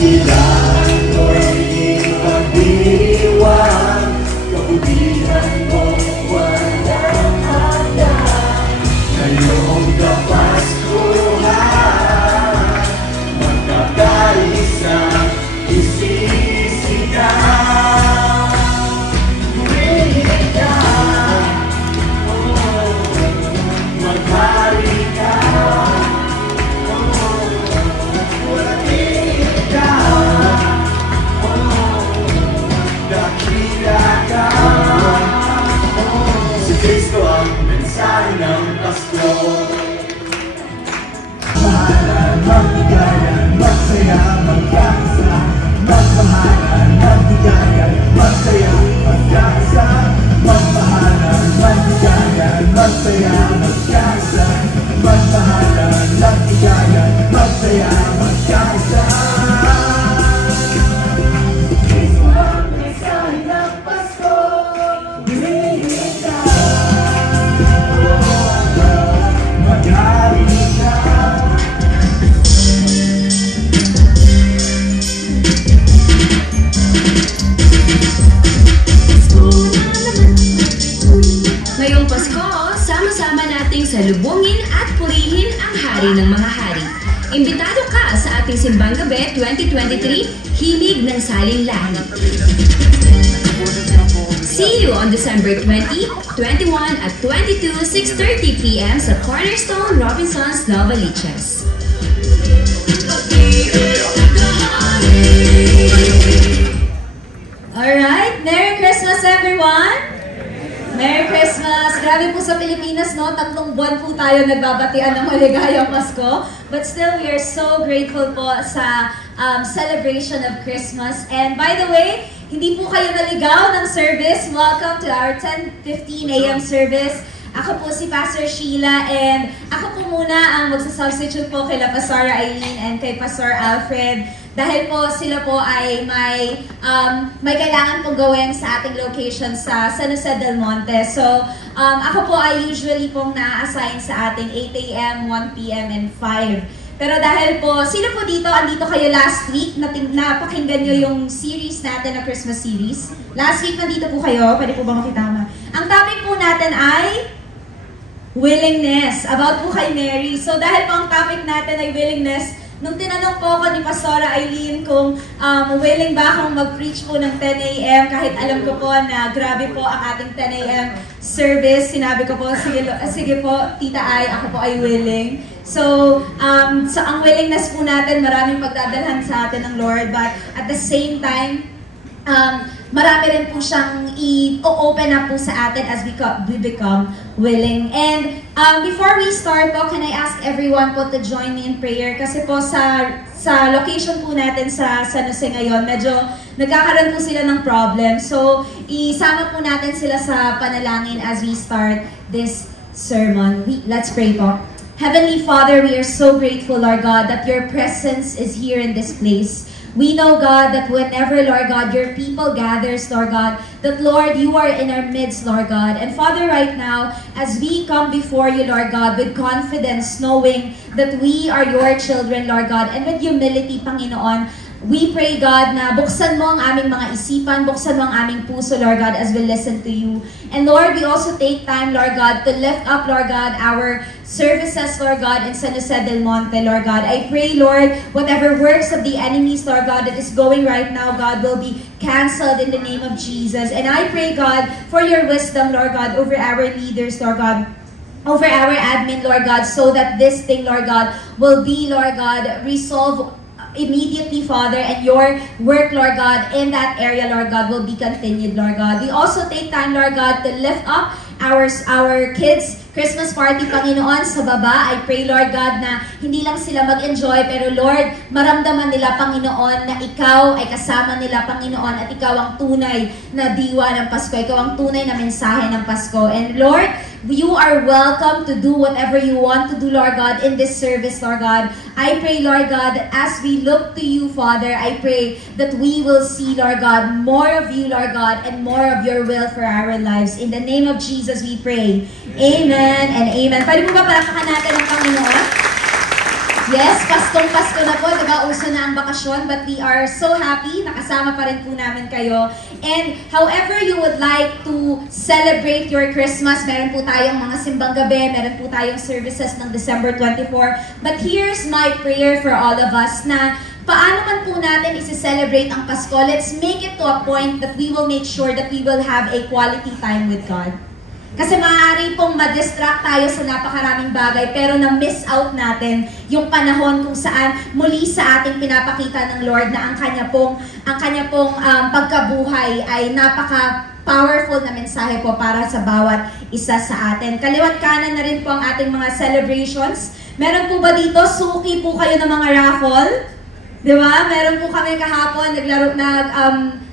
Kailangan ko'y ipagdiwang, kabutihan mo walang hanggan. Ngayong Kapaskuhan, magkakaisa isisigaw. Bumili ka, maghari ka, walang ka, dakila ka. Si Kristo ang mensahe ng Pasko. Mahalan, magbigayan, magsaya, magkakasa. Magmahalan, magbigayan, magsaya, magkakasa. Magmahalan, magbigayan, magsaya, magkakasa. Magmahalan, magbigayan, magsaya, magkakasa. Kristo ang mensahe ng Pasko. Bumili ka, maghari ka. Ngayong Pasko, sama-sama nating salubungin at purihin ang Hari ng mga Hari. Imbitado ka sa ating Simbang Gabi 2023, Himig ng Saling Lahi. See you on December 20, 21 at 22, 6:30 p.m. sa Cornerstone Robinsons Novaliches. Alright, Merry Christmas everyone! Merry Christmas! Grabe po sa Pilipinas, no? 3 buwan po tayo nagbabatian ng maligayang Pasko. But still, we are so grateful po sa celebration of Christmas. And by the way, hindi po kayo naligaw ng service. Welcome to our 10:15 a.m. service. Ako po si Pastor Sheila and ako po muna ang magsasubstitute po kay Pastor Eileen and kay Pastor Alfred. Dahil po sila po ay may kailangan pong gawin sa ating location sa San Jose del Monte. So, ako po ay usually pong na-assign sa ating 8 a.m., 1 p.m., and 5. Pero dahil po, sino po dito, andito kayo last week, napakinggan nyo yung series natin na Christmas series. Last week, nandito po kayo, pwede po ba makitama? Ang topic po natin ay willingness, about po kay Mary. So dahil po ang topic natin ay willingness, nung tinanong po ako ni Pastora Eileen kung willing ba akong mag-preach po ng 10 a.m. kahit alam ko po na grabe po ang ating 10 a.m. service, sinabi ko po, sige po, Tita Ay, ako po ay willing. So ang willingness po natin, maraming pagdadalhan sa atin ng Lord, but at the same time, marami rin po siyang i-open up po sa atin as we become willing. And before we start po, can I ask everyone po to join me in prayer? Kasi po sa location po natin sa San Jose ngayon, medyo nagkakaroon po sila ng problem. So, isama po natin sila sa panalangin as we start this sermon. Let's pray po. Heavenly Father, we are so grateful, Lord God, that your presence is here in this place. We know, God, that whenever, Lord God, your people gathers, Lord God, that, Lord, you are in our midst, Lord God. And Father, right now, as we come before you, Lord God, with confidence, knowing that we are your children, Lord God, and with humility, Panginoon, we pray, God, na buksan mo ang aming mga isipan, buksan mo ang aming puso, Lord God, as we listen to you. And Lord, we also take time, Lord God, to lift up, Lord God, our services, Lord God, in San Jose del Monte, Lord God. I pray, Lord, whatever works of the enemies, Lord God, that is going right now, God, will be canceled in the name of Jesus. And I pray, God, for your wisdom, Lord God, over our leaders, Lord God, over our admin, Lord God, so that this thing, Lord God, will be, Lord God, resolved immediately, Father, and your work, Lord God, in that area, Lord God, will be continued, Lord God. We also take time, Lord God, to lift up our kids' Christmas party, Panginoon, sa baba. I pray, Lord God, na hindi lang sila mag-enjoy, pero Lord, maramdaman nila, Panginoon, na ikaw ay kasama nila, Panginoon, at ikaw ang tunay na diwa ng Pasko. Ikaw ang tunay na mensahe ng Pasko. And Lord, you are welcome to do whatever you want to do, Lord God, in this service, Lord God. I pray, Lord God, that as we look to you, Father, I pray that we will see, Lord God, more of you, Lord God, and more of your will for our lives. In the name of Jesus, we pray. Amen and amen. Pwede mo ba palakpakan natin ang Panginoon? Yes, Paskong-Pasko na po, diba? Uso na ang bakasyon, but we are so happy, nakasama pa rin po namin kayo. And however you would like to celebrate your Christmas, meron po tayong mga simbang gabi, meron po tayong services ng December 24. But here's my prayer for all of us na paano man po natin isi-celebrate ang Pasko, let's make it to a point that we will make sure that we will have a quality time with God. Kasi maaari pong ma-distract tayo sa napakaraming bagay pero na-miss out natin yung panahon kung saan muli sa ating pinapakita ng Lord na ang kanya pong pagkabuhay ay napaka-powerful na mensahe po para sa bawat isa sa atin. Kaliwat kanan na rin po ang ating mga celebrations. Meron po ba dito, suki po kayo ng mga raffle? Di ba? Meron po kami kahapon,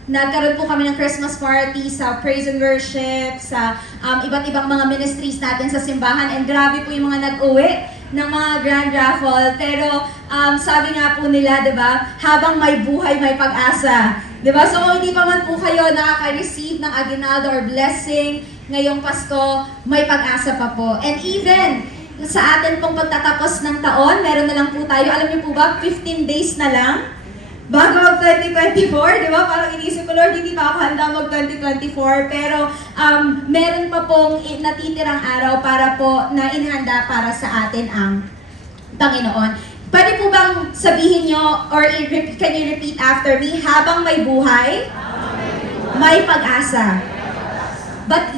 nagkaroon po kami ng Christmas party sa Praise and Worship, sa iba't ibang mga ministries natin sa simbahan. And grabe po yung mga nag-uwi ng mga grand raffle. Pero sabi nga po nila, di ba, habang may buhay, may pag-asa. Di ba? So kung hindi pa man po kayo nakaka-receive ng aguinaldo or blessing ngayong Pasko, may pag-asa pa po. And even sa atin pong pagtatapos ng taon, meron na lang po tayo, alam niyo po ba, 15 days na lang bago mag 2024, di ba? Parang inisip ko, Lord, hindi pa ako handa mag 2024, pero meron pa pong natitirang araw para po na inhanda para sa atin ang Panginoon. Pwede po bang sabihin nyo, or can you repeat after me, habang may buhay, may pag-asa. But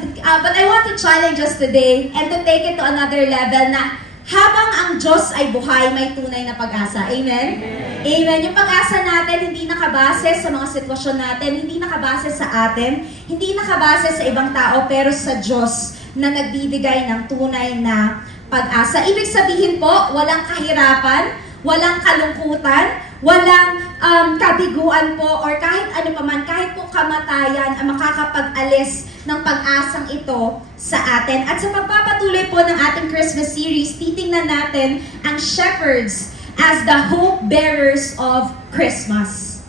I want to challenge us today and to take it to another level na habang ang Diyos ay buhay, may tunay na pag-asa. Amen? Amen. Yung pag-asa natin, hindi nakabase sa mga sitwasyon natin, hindi nakabase sa atin, hindi nakabase sa ibang tao, pero sa Diyos na nagbibigay ng tunay na pag-asa. Ibig sabihin po, walang kahirapan, walang kalungkutan, walang kabiguan po, or kahit ano paman, kahit po kamatayan ang makakapag-alis ng pag-asang ito sa atin. At sa pagpapatuloy po ng ating Christmas series, titingnan natin ang shepherds as the hope bearers of Christmas.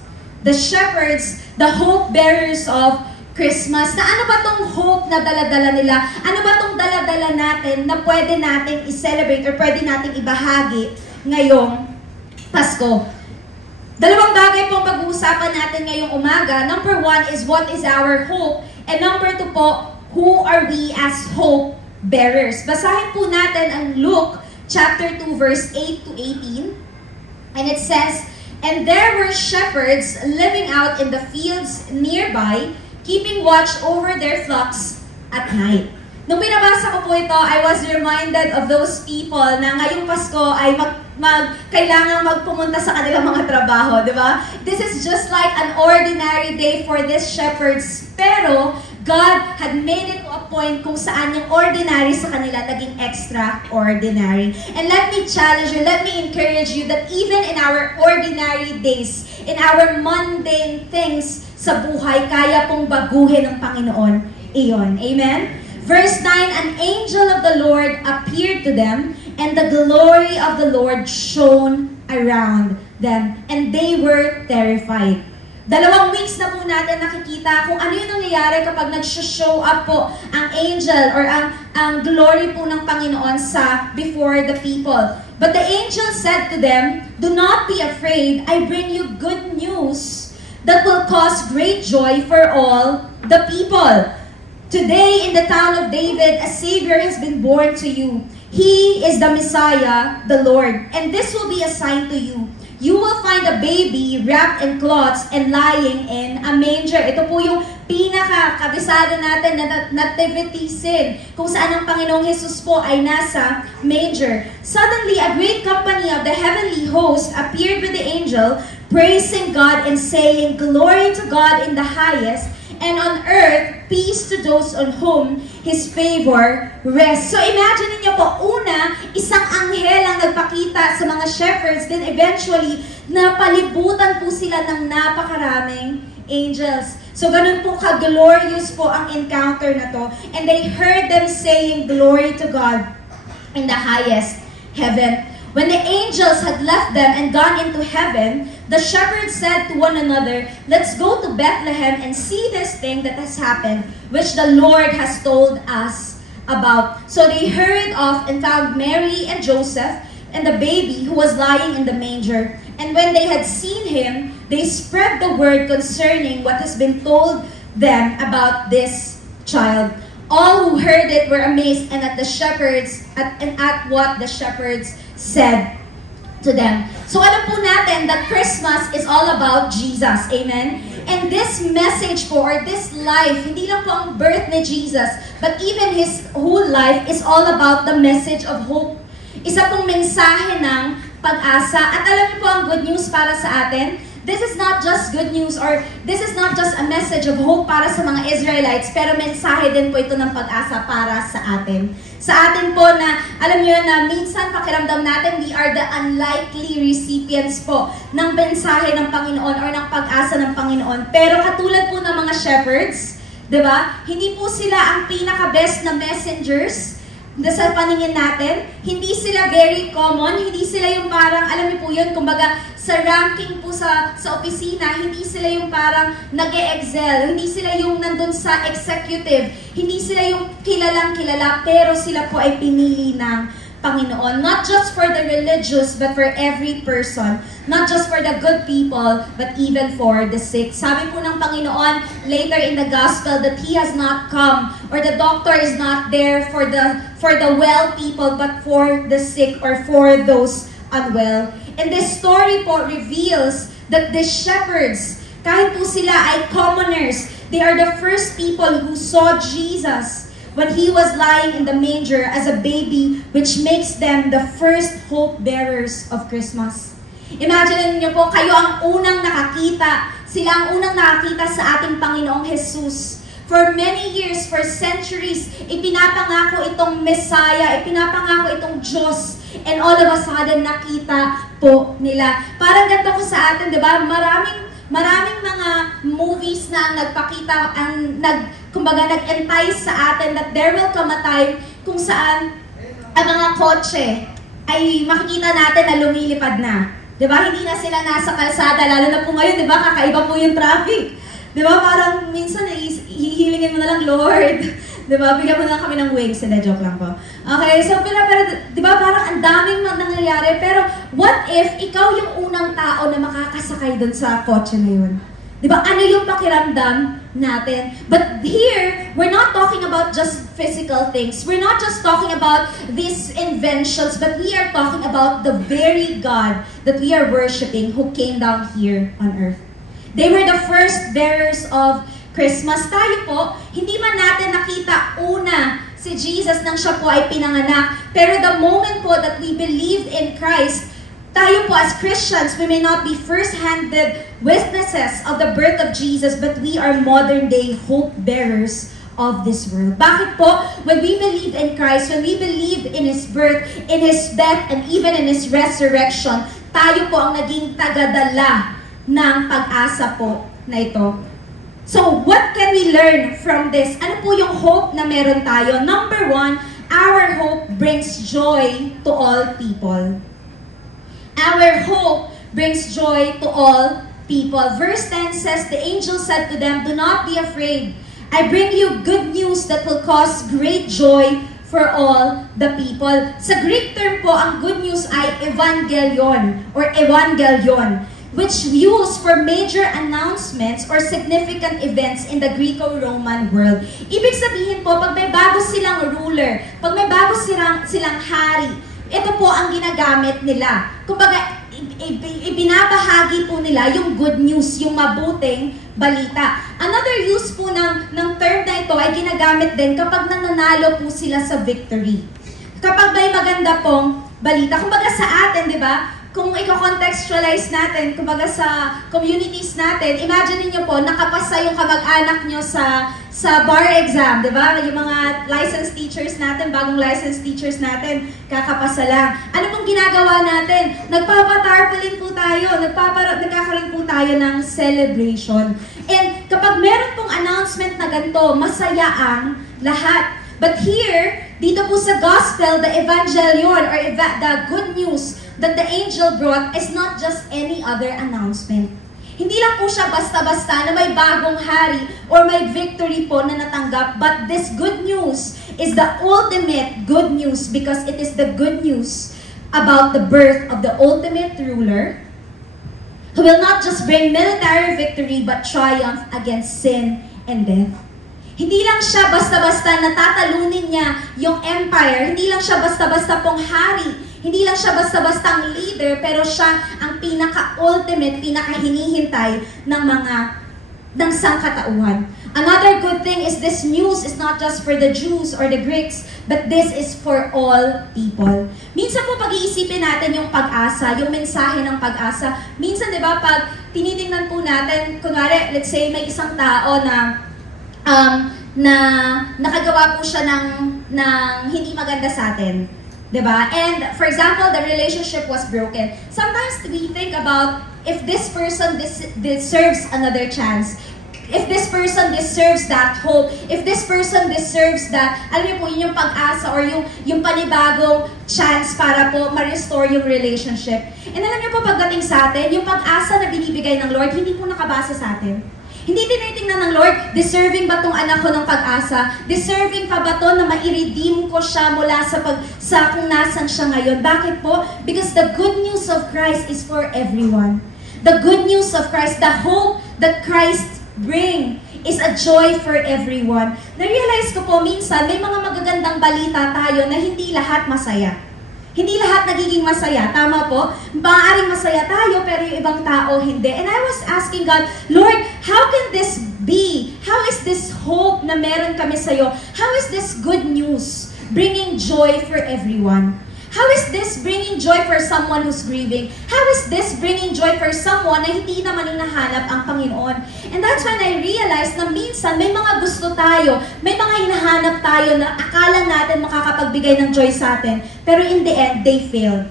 The shepherds, the hope bearers of Christmas. Na ano ba tong hope na dala-dala nila? Ano ba tong dala-dala natin na pwede natin i-celebrate or pwede natin ibahagi ngayong Pasko? Dalawang bagay pong pag-uusapan natin ngayong umaga. Number 1 is what is our hope? And number 2 po, who are we as hope bearers? Basahin po natin ang Luke chapter 2 verse 8 to 18. And it says, "And there were shepherds living out in the fields nearby, keeping watch over their flocks at night." Nung binabasa ko po ito, I was reminded of those people na ngayong Pasko ay kailangan magpumunta sa kanilang mga trabaho, di ba? This is just like an ordinary day for these shepherds. Pero, God had made it to a point kung saan yung ordinary sa kanila naging extraordinary. And let me challenge you, let me encourage you that even in our ordinary days, in our mundane things sa buhay, kaya pong baguhin ng Panginoon iyon. Amen? Verse 9, "An angel of the Lord appeared to them, and the glory of the Lord shone around them, and they were terrified." Dalawang weeks na po natin nakikita kung ano yung nangyayari kapag nag-show up po ang angel or ang glory po ng Panginoon before the people. But the angel said to them, "Do not be afraid, I bring you good news that will cause great joy for all the people. Today in the town of David, a Savior has been born to you. He is the Messiah, the Lord. And this will be a sign to you. You will find a baby wrapped in cloths and lying in a manger." Ito po yung pinaka-kabisado natin na nativity scene, kung saan ang Panginoong Jesus po ay nasa manger. "Suddenly, a great company of the heavenly host appeared with the angel, praising God and saying, 'Glory to God in the highest, and on earth, peace to those on whom His favor rests." So imagine niyo po, una, isang anghel ang nagpakita sa mga shepherds, then eventually, napalibutan po sila ng napakaraming angels. So ganun po ka-glorious po ang encounter na to. And they heard them saying, "Glory to God in the highest heaven." When the angels had left them and gone into heaven, the shepherds said to one another, "Let's go to Bethlehem and see this thing that has happened, which the Lord has told us about." So they hurried off and found Mary and Joseph and the baby who was lying in the manger. And when they had seen him, they spread the word concerning what has been told them about this child. All who heard it were amazed and at what the shepherds said to them. So alam po natin that Christmas is all about Jesus. Amen? And this message po, or this life, hindi lang po ang birth ni Jesus, but even His whole life is all about the message of hope. Isa pong mensahe ng pag-asa. At alam niyo po ang good news para sa atin? This is not just good news, or this is not just a message of hope para sa mga Israelites, pero mensahe din po ito ng pag-asa para sa atin. Sa atin po na, alam niyo na minsan pakiramdam natin, we are the unlikely recipients po ng mensahe ng Panginoon or ng pag-asa ng Panginoon. Pero katulad po ng mga shepherds, di ba? Hindi po sila ang pinaka-best na messengers sa paningin natin. Hindi sila very common, hindi sila yung parang, alam niyo po yun, kumbaga sa ranking po sa opisina, hindi sila yung parang nag-e-excel, hindi sila yung nandun sa executive, hindi sila yung kilalang-kilala, pero sila po ay pinili ng Panginoon. Not just for the religious, but for every person. Not just for the good people, but even for the sick. Sabi po ng Panginoon later in the gospel that He has not come, or the doctor is not there for the well people, but for the sick or for those unwell. And this story po reveals that the shepherds, kahit po sila ay commoners, they are the first people who saw Jesus when He was lying in the manger as a baby, which makes them the first hope bearers of Christmas. Imagine niyo po, kayo ang unang nakakita, sila ang unang nakakita sa ating Panginoong Jesus. For many years, for centuries, ipinapangako itong Messiah, ipinapangako itong Diyos, and all of a sudden, nakita po nila. Parang ganito ko sa atin, di ba? Maraming mga movies na nagpakita, kumbaga nag-entice sa atin that there will come a time kung saan ang mga kotse ay makikita natin na lumilipad na. Diba? Hindi na sila nasa kalsada, lalo na po ngayon, diba? Kakaiba po yung traffic. Diba? Parang minsan hihilingin mo na lang, Lord. Diba? Bigyan mo na lang kami ng wings. Hindi, joke lang po. Okay, so pero diba? Parang ang daming nangyayari. Pero what if ikaw yung unang tao na makakasakay dun sa kotse na yun? Diba? Ano yung pakiramdam natin? But here, we're not talking about just physical things. We're not just talking about these inventions, but we are talking about the very God that we are worshiping who came down here on earth. They were the first bearers of Christmas. Tayo po, hindi man natin nakita una si Jesus nang siya po ay pinanganak. Pero the moment po that we believed in Christ, tayo po as Christians, we may not be first-handed witnesses of the birth of Jesus, but we are modern-day hope bearers of this world. Bakit po? When we believe in Christ, when we believe in His birth, in His death, and even in His resurrection, tayo po ang naging tagadala ng pag-asa po na ito. So, what can we learn from this? Ano po yung hope na meron tayo? Number one, our hope brings joy to all people. Our hope brings joy to all people. Verse 10 says, the angel said to them, do not be afraid. I bring you good news that will cause great joy for all the people. Sa Greek term po, ang good news ay evangelion or evangelion, which used for major announcements or significant events in the Greco-Roman world. Ibig sabihin po, pag may bago silang ruler, pag may bago silang hari, ito po ang ginagamit nila. Kumbaga, ibinabahagi po nila yung good news, yung mabuting balita. Another use po ng term na ito ay ginagamit din kapag nananalo po sila sa victory. Kapag may maganda pong balita. Kumbaga sa atin, di ba? Kung i-contextualize natin, kumbaga sa communities natin, imagine niyo po, nakapasa yung kamag-anak nyo sa bar exam, di ba? Yung mga licensed teachers natin, bagong licensed teachers natin, kakapasa lang. Ano pong ginagawa natin? Nagpapatarpaulin po tayo, nagkakaroon po tayo ng celebration. And kapag meron pong announcement na ganito, masaya ang lahat. But here, dito po sa gospel, the evangelion or the good news that the angel brought is not just any other announcement. Hindi lang po siya basta-basta na may bagong hari or may victory po na natanggap, but this good news is the ultimate good news because it is the good news about the birth of the ultimate ruler who will not just bring military victory but triumph against sin and death. Hindi lang siya basta-basta natatalunin niya yung empire, hindi lang siya basta-basta pong hari, hindi lang siya basta-basta ang leader, pero siya ang pinaka-ultimate, pinaka-hinihintay ng sangkatauhan. Another good thing is this news is not just for the Jews or the Greeks, but this is for all people. Minsan po pag-iisipin natin yung pag-asa, yung mensahe ng pag-asa. Minsan, di ba, pag tinitingnan po natin, kunwari, let's say, may isang tao na nakagawa po siya ng hindi maganda sa atin. Diba? And for example, the relationship was broken. Sometimes we think about if this person deserves another chance. If this person deserves that hope, if this person deserves that, alam niyo po, yun yung pag-asa or yung panibagong chance para po ma-restore yung relationship. And alam niyo po, pagdating sa atin, yung pag-asa na binibigay ng Lord, hindi po nakabasa sa atin. Hindi tinitingnan ng Lord, deserving ba tong anak ko ng pag-asa? Deserving pa ba to na ma-redeem ko siya mula sa kung nasan siya ngayon? Bakit po? Because the good news of Christ is for everyone. The good news of Christ, the hope that Christ bring is a joy for everyone. Na-realize ko po minsan, may mga magagandang balita tayo na hindi lahat masaya. Hindi lahat nagiging masaya. Tama po? Maaaring masaya tayo, pero yung ibang tao hindi. And I was asking God, Lord, how can this be? How is this hope na meron kami sa'yo? How is this good news bringing joy for everyone? How is this bringing joy for someone who's grieving? How is this bringing joy for someone na hindi naman hinahanap ang Panginoon? And that's when I realized na minsan may mga gusto tayo, may mga hinahanap tayo na akala natin makakapagbigay ng joy sa atin, pero in the end, they fail.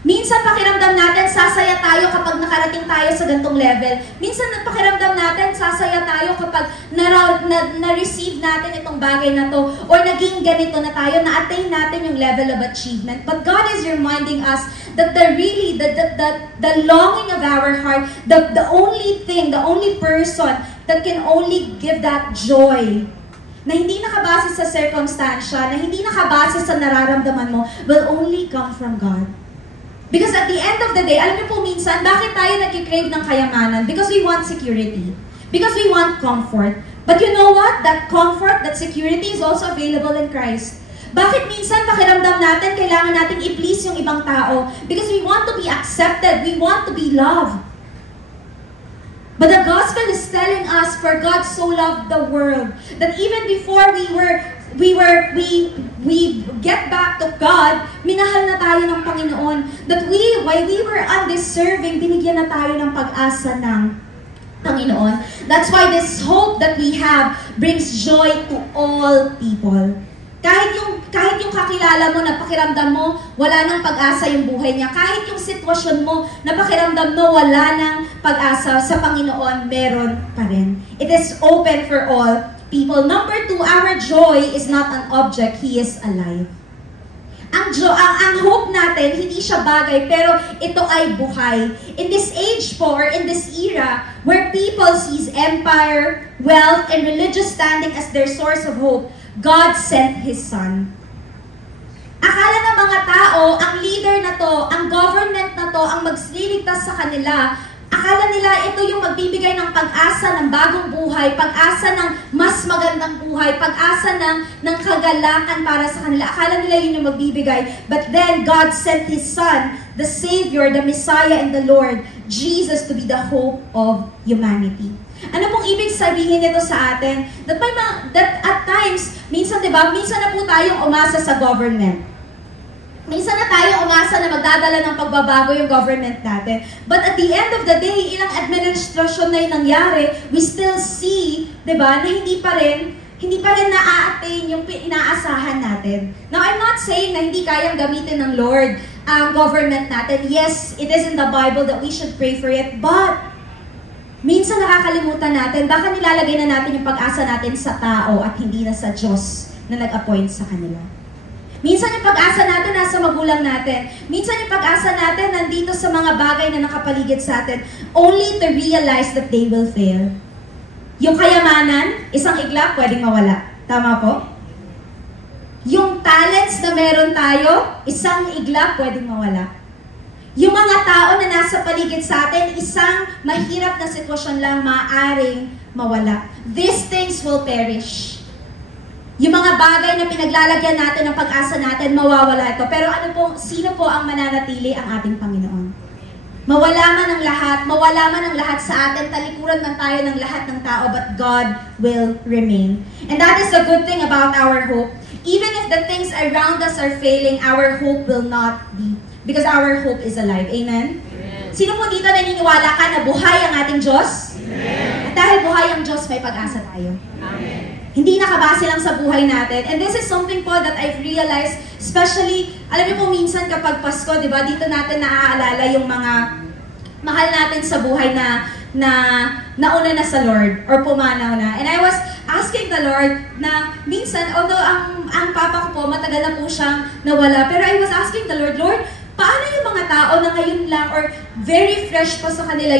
Minsan pakiramdam natin, sasaya tayo kapag nakarating tayo sa gantong level. Minsan pakiramdam natin, sasaya tayo kapag na-receive natin itong bagay na to or naging ganito na tayo, na-attain natin yung level of achievement. But God is reminding us that the longing of our heart, the only thing, the only person that can only give that joy, na hindi nakabase sa circumstansya, na hindi nakabase sa nararamdaman mo, will only come from God. Because at the end of the day, alam niyo po minsan, bakit tayo nag-crave ng kayamanan? Because we want security. Because we want comfort. But you know what? That comfort, that security is also available in Christ. Bakit minsan pakiramdam natin, kailangan natin i-please yung ibang tao? Because we want to be accepted. We want to be loved. But the gospel is telling us, for God so loved the world, that even before we get back to God, minahal na tayo ng Panginoon. That while we were undeserving, binigyan na tayo ng pag-asa ng Panginoon. That's why this hope that we have brings joy to all people. Kahit yung kakilala mo, napakiramdam mo, wala nang pag-asa yung buhay niya. Kahit yung sitwasyon mo, napakiramdam mo, wala nang pag-asa, sa Panginoon, meron pa rin. It is open for all people. Number 2, our joy is not an object, He is alive. Ang hope natin, hindi siya bagay, pero ito ay buhay. In this age po, or in this era, where people sees empire, wealth, and religious standing as their source of hope, God sent His Son. Akala ng mga tao, ang leader na to, ang government na to, ang magsililigtas sa kanila, akala nila ito yung magbibigay ng pag-asa ng bagong buhay, pag-asa ng mas magandang buhay, pag-asa ng kagalakan para sa kanila. Akala nila yun yung magbibigay. But then, God sent His Son, the Savior, the Messiah, and the Lord, Jesus, to be the hope of humanity. Ano pong ibig sabihin nito sa atin? That at times, minsan diba, minsan na po tayong umasa sa government. Minsan na tayo umasa na magdadala ng pagbabago yung government natin. But at the end of the day, ilang administrasyon na yung nangyari, we still see, diba, na hindi pa rin na-attain yung inaasahan natin. Now, I'm not saying na hindi kayang gamitin ng Lord ang government natin. Yes, it is in the Bible that we should pray for it, but minsan nakakalimutan natin, baka nilalagay na natin yung pag-asa natin sa tao at hindi na sa Diyos na nag-appoint sa kanila. Minsan yung pag-asa natin nasa magulang natin. Minsan yung pag-asa natin nandito sa mga bagay na nakapaligid sa atin, only to realize that they will fail. Yung kayamanan, isang iglap, pwedeng mawala. Tama po? Yung talents na meron tayo, isang iglap pwedeng mawala. Yung mga tao na nasa paligid sa atin, isang mahirap na sitwasyon lang maaaring mawala. These things will perish. Yung mga bagay na pinaglalagyan natin ng pag-asa natin, mawawala ito. Pero sino po ang mananatili? Ang ating Panginoon. Mawala man ang lahat sa atin, talikuran man tayo ng lahat ng tao, but God will remain. And that is the good thing about our hope. Even if the things around us are failing, our hope will not be. Because our hope is alive. Amen? Amen. Sino po dito naniniwala ka na buhay ang ating Diyos? Amen. At dahil buhay ang Diyos, may pag-asa tayo. Amen. Hindi nakabase lang sa buhay natin. And this is something po that I've realized, especially, alam niyo po minsan kapag Pasko, di ba, dito natin naaalala yung mga mahal natin sa buhay na nauna na sa Lord or pumanaw na. And I was asking the Lord na minsan, although ang papa ko po, matagal na po siyang nawala, pero I was asking the Lord, Lord, paano yung mga tao na ngayon lang or very fresh pa sa kanila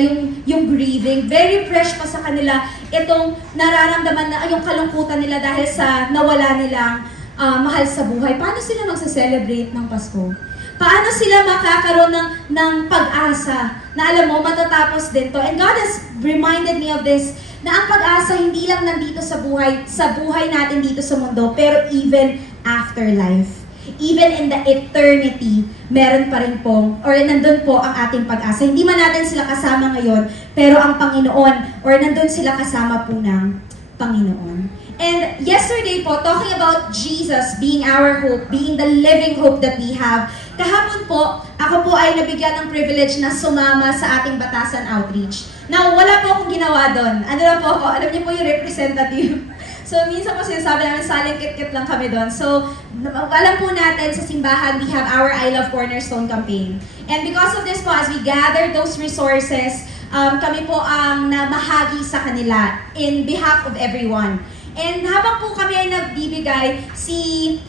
yung grieving, very fresh pa sa kanila itong nararamdaman na yung kalungkutan nila dahil sa nawala nilang mahal sa buhay. Paano sila magsa-celebrate ng Pasko? Paano sila makakaroon ng pag-asa na alam mo, matatapos din to. And God has reminded me of this, na ang pag-asa hindi lang nandito sa buhay natin dito sa mundo, pero even after life. Even in the eternity, meron pa rin po, or nandun po ang ating pag-asa. Hindi man natin sila kasama ngayon, pero ang Panginoon, or nandun sila kasama po ng Panginoon. And yesterday po, talking about Jesus being our hope, being the living hope that we have, kahapon po, ako po ay nabigyan ng privilege na sumama sa ating Batasan Outreach. Now, wala po akong ginawa doon. Ano lang po ako, alam niyo po yung representative. So, minsan po sinasabi namin, saling kit-kit lang kami doon. So, alam po natin sa simbahan, we have our I Love Cornerstone campaign. And because of this po, as we gather those resources, kami po ang namahagi sa kanila in behalf of everyone. And habang po kami ay nagbibigay, si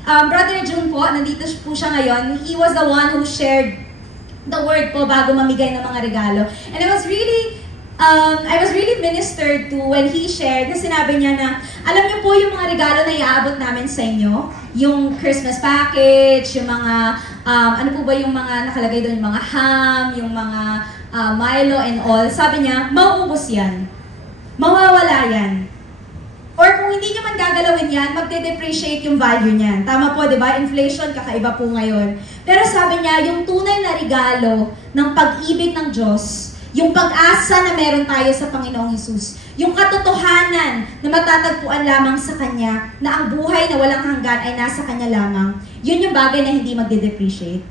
Brother June po, nandito po siya ngayon, he was the one who shared the word po bago mamigay ng mga regalo. And I was really ministered to when he shared na sinabi niya na, alam niyo po yung mga regalo na iaabot namin sa inyo, yung Christmas package, yung mga, ano po ba yung mga nakalagay doon, yung mga ham, yung mga Milo and all, sabi niya, mauubos yan. Mawawala yan. Or kung hindi nyo man gagalawin yan, magde-depreciate yung value niyan. Tama po, di ba? Inflation, kakaiba po ngayon. Pero sabi niya, yung tunay na regalo ng pag-ibig ng Diyos, yung pag-asa na meron tayo sa Panginoong Hesus, yung katotohanan na matatagpuan lamang sa Kanya, na ang buhay na walang hanggan ay nasa Kanya lamang, yun yung bagay na hindi magde-depreciate.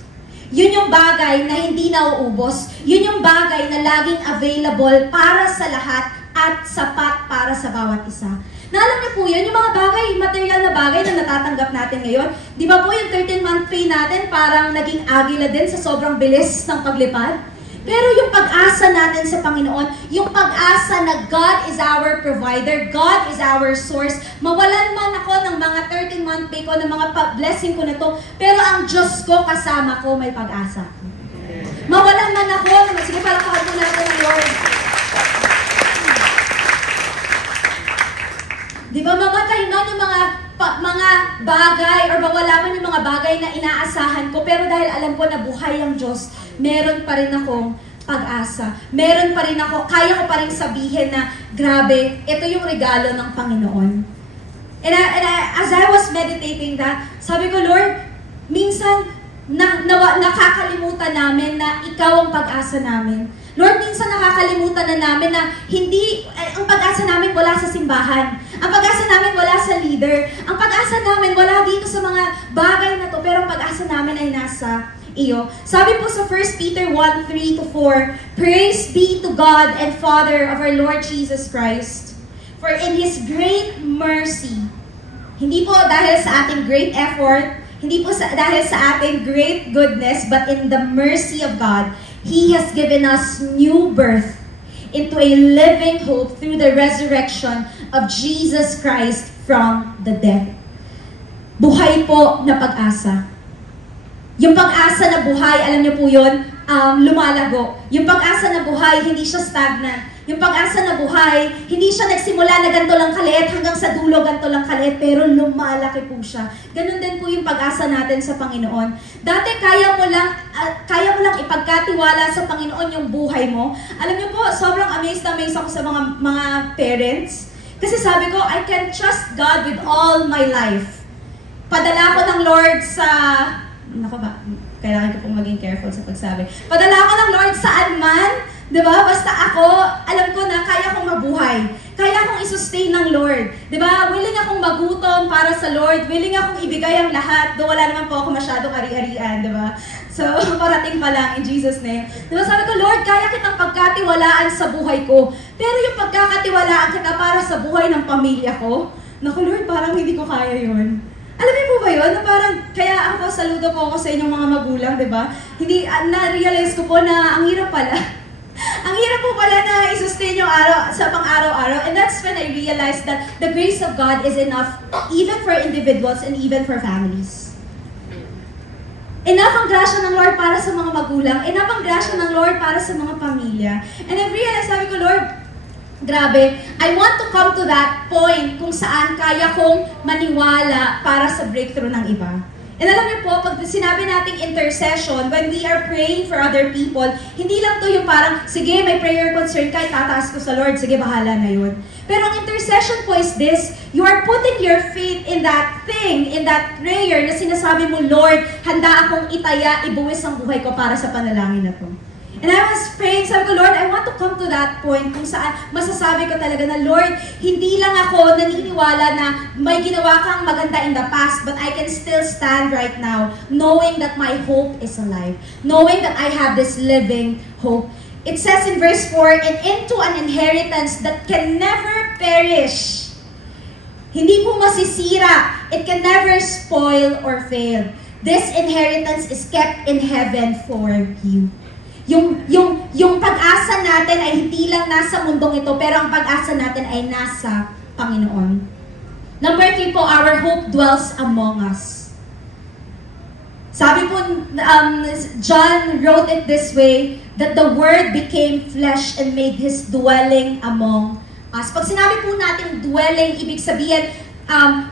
Yun yung bagay na hindi nauubos. Yun yung bagay na laging available para sa lahat at sapat para sa bawat isa. Naalam niyo po yun, yung mga bagay, material na bagay na natatanggap natin ngayon. Di ba po yung 13-month pay natin parang naging agila din sa sobrang bilis ng paglipad? Pero yung pag-asa natin sa Panginoon, yung pag-asa na God is our provider, God is our source, mawalan man ako ng mga 13-month pay ko, ng mga blessing ko na to, pero ang Diyos ko kasama ko, may pag-asa. Mawalan man ako, sige palakpakan po natin ng Lord. Di ba mamatay man yung mga bagay or mawala man yung mga bagay na inaasahan ko, pero dahil alam ko na buhay ang Diyos, meron pa rin akong pag-asa. Meron pa rin ako, kaya ko pa rin sabihin na, grabe, ito yung regalo ng Panginoon. And as I was meditating that, sabi ko, Lord, minsan nakakalimutan namin na ikaw ang pag-asa namin. Lord, minsan nakakalimutan na namin na ang pag-asa namin wala sa simbahan. Ang pag-asa namin wala sa leader. Ang pag-asa namin wala dito sa mga bagay na to, pero ang pag-asa namin ay nasa iyo. Sabi po sa 1 Peter 1:3-4, Praise be to God and Father of our Lord Jesus Christ, for in His great mercy, hindi po dahil sa ating great effort, hindi po dahil sa ating great goodness, but in the mercy of God, He has given us new birth into a living hope through the resurrection of Jesus Christ from the dead. Buhay po na pag-asa. Yung pag-asa na buhay, alam niyo po yun, lumalago. Yung pag-asa na buhay, hindi siya stagnant. Yung pag-asa na buhay, hindi siya nagsimula na ganito lang kaliit hanggang sa dulo ganito lang kaliit, pero lumalaki po siya. Ganun din po yung pag-asa natin sa Panginoon. Dati kaya mo lang ipagkatiwala sa Panginoon yung buhay mo. Alam niyo po, sobrang amazed ako sa mga parents. Kasi sabi ko, I can trust God with all my life. Padala ko ng Lord sa... Nako ba? Kailangan ko pong maging careful sa pagsabi. Padala ko ng Lord saan man. Diba? Basta ako, alam ko na kaya kong mabuhay. Kaya akong isustain ng Lord. Diba? Willing akong magutom para sa Lord. Willing akong ibigay ang lahat. Doon wala naman po ako masyadong ari-arian. Diba? So, parating pa lang in Jesus' name. Diba? Sabi ko, Lord, kaya kitang pagkatiwalaan sa buhay ko. Pero yung pagkakatiwalaan kita para sa buhay ng pamilya ko, naku Lord, parang hindi ko kaya yun. Alam niyo po ba yun? Na parang, kaya ako, saludo po ako sa inyong mga magulang, diba? Hindi, na-realize ko po na ang hirap pala. Ang hirap po pala na i-sustain yung sa pang-araw-araw. And that's when I realized that the grace of God is enough even for individuals and even for families. Enough ang grasya ng Lord para sa mga magulang. Enough ang grasya ng Lord para sa mga pamilya. And I realized, sabi ko, Lord, grabe, I want to come to that point kung saan kaya kong maniwala para sa breakthrough ng iba. And alam niyo po, pag sinabi nating intercession, when we are praying for other people, hindi lang to yung parang, sige, may prayer concern ka, tataas ko sa Lord, sige, bahala na yun. Pero ang intercession po is this, you are putting your faith in that thing, in that prayer na sinasabi mo, Lord, handa akong itaya, ibuwis ang buhay ko para sa panalangin na to. And I was praying, sabi ko, Lord, I want to come to that point kung saan masasabi ko talaga na, Lord, hindi lang ako naniniwala na may ginawa kang maganda in the past, but I can still stand right now, knowing that my hope is alive, knowing that I have this living hope. It says in verse 4, and into an inheritance that can never perish. Hindi po masisira. It can never spoil or fail. This inheritance is kept in heaven for you. Yung pag-asa natin ay hindi lang nasa mundong ito, pero ang pag-asa natin ay nasa Panginoon. Number 3 po, our hope dwells among us. Sabi po, John wrote it this way, that the Word became flesh and made His dwelling among us. Pag sinabi po natin dwelling, ibig sabihin,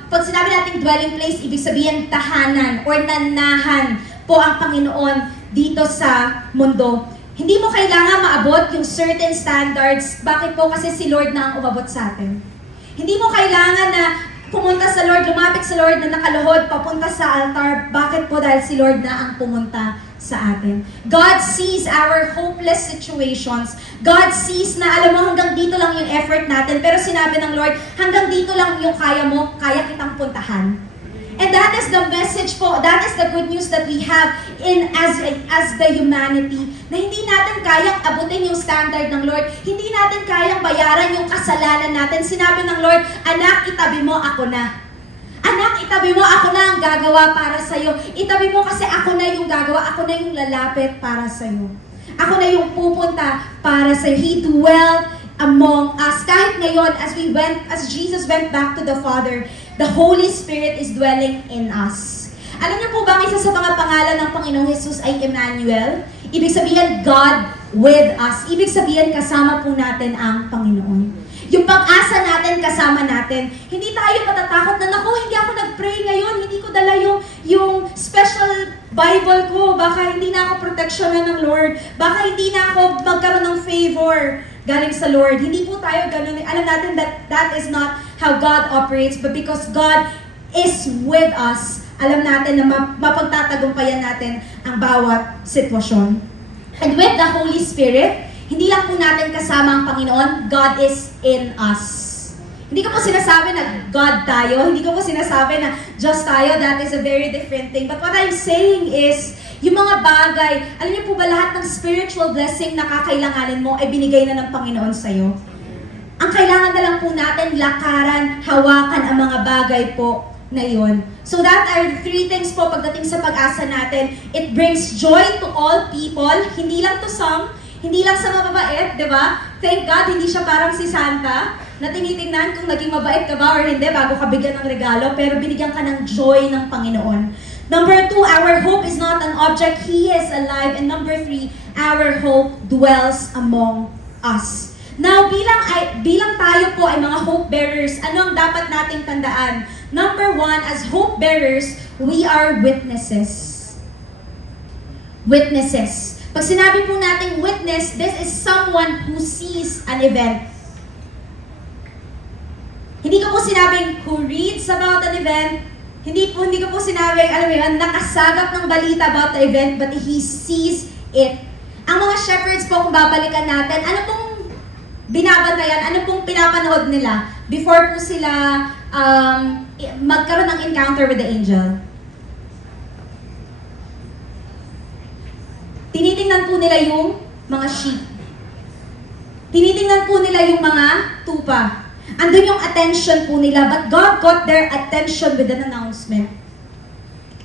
pag sinabi natin dwelling place, ibig sabihin tahanan or nanahan po ang Panginoon dito sa mundo. Hindi mo kailangan maabot yung certain standards. Bakit po? Kasi si Lord na ang umabot sa atin. Hindi mo kailangan na pumunta sa Lord, lumapit sa Lord na nakaluhod, papunta sa altar. Bakit po? Dahil si Lord na ang pumunta sa atin. God sees our hopeless situations. God sees na, alam mo, hanggang dito lang yung effort natin. Pero sinabi ng Lord, hanggang dito lang yung kaya mo, kaya kitang puntahan. And that is the message po, that is the good news that we have in as the humanity, na hindi natin kayang abutin yung standard ng Lord, hindi natin kayang bayaran yung kasalanan natin. Sinabi ng Lord, anak, itabi mo, ako na. Anak, itabi mo, ako na ang gagawa para sa'yo. Itabi mo kasi ako na yung gagawa, ako na yung lalapit para sa'yo. Ako na yung pupunta para sa'yo. He dwelled among us. Kahit ngayon, as Jesus went back to the Father, the Holy Spirit is dwelling in us. Alam niyo po ba, isa sa mga pangalan ng Panginoong Jesus ay Emmanuel? Ibig sabihin, God with us. Ibig sabihin, kasama po natin ang Panginoon. Yung pag-asa natin, kasama natin. Hindi tayo matatakot na, naku, hindi ako nag-pray ngayon, hindi ko dala yung special Bible ko, baka hindi na ako proteksyonan ng Lord, baka hindi na ako magkaroon ng favor galing sa Lord. Hindi po tayo ganun. Alam natin that that is not how God operates, but because God is with us, alam natin na mapagtatagumpayan natin ang bawat sitwasyon. And with the Holy Spirit, hindi lang po natin kasama ang Panginoon, God is in us. Hindi ko po sinasabi na God tayo, hindi ko po sinasabi na Diyos tayo, that is a very different thing. But what I'm saying is, yung mga bagay, alam niyo po ba lahat ng spiritual blessing na kakailanganin mo ay binigay na ng Panginoon sa'yo? Ang kailangan na lang po natin, lakaran, hawakan ang mga bagay po na yun. So that are 3 things po pagdating sa pag-asa natin. It brings joy to all people, hindi lang to some, hindi lang sa mababait, di ba? Thank God, hindi siya parang si Santa, na tinitingnan kung naging mabait ka ba or hindi bago ka bigyan ng regalo, pero binigyan ka ng joy ng Panginoon. Number 2, our hope is not an object, He is alive. And number 3, our hope dwells among us. Now, bilang tayo po ay mga hope bearers, ano ang dapat nating tandaan? Number one, as hope bearers, we are witnesses. Witnesses. Pag sinabi po nating witness, this is someone who sees an event. Hindi ko po sinabing who reads about an event. Hindi ko po sinabing, alam mo yun, nakasagap ng balita about the event, but he sees it. Ang mga shepherds po, kung babalikan natin, ano pong binabantayan, ano pong pinapanood nila before po sila magkaroon ng encounter with the angel? Tinitingnan po nila yung mga sheep. Tinitingnan po nila yung mga tupa. Andun yung attention po nila, but God got their attention with an announcement.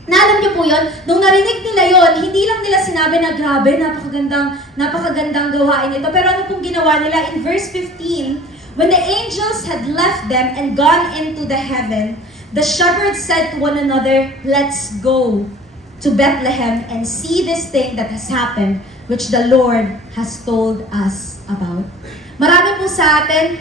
Naalam niyo po yun, nung narinig nila yon, hindi lang nila sinabi na grabe, napakagandang gawain ito. Pero ano pong ginawa nila? In verse 15, when the angels had left them and gone into the heaven, the shepherds said to one another, let's go to Bethlehem and see this thing that has happened, which the Lord has told us about. Marami po sa atin,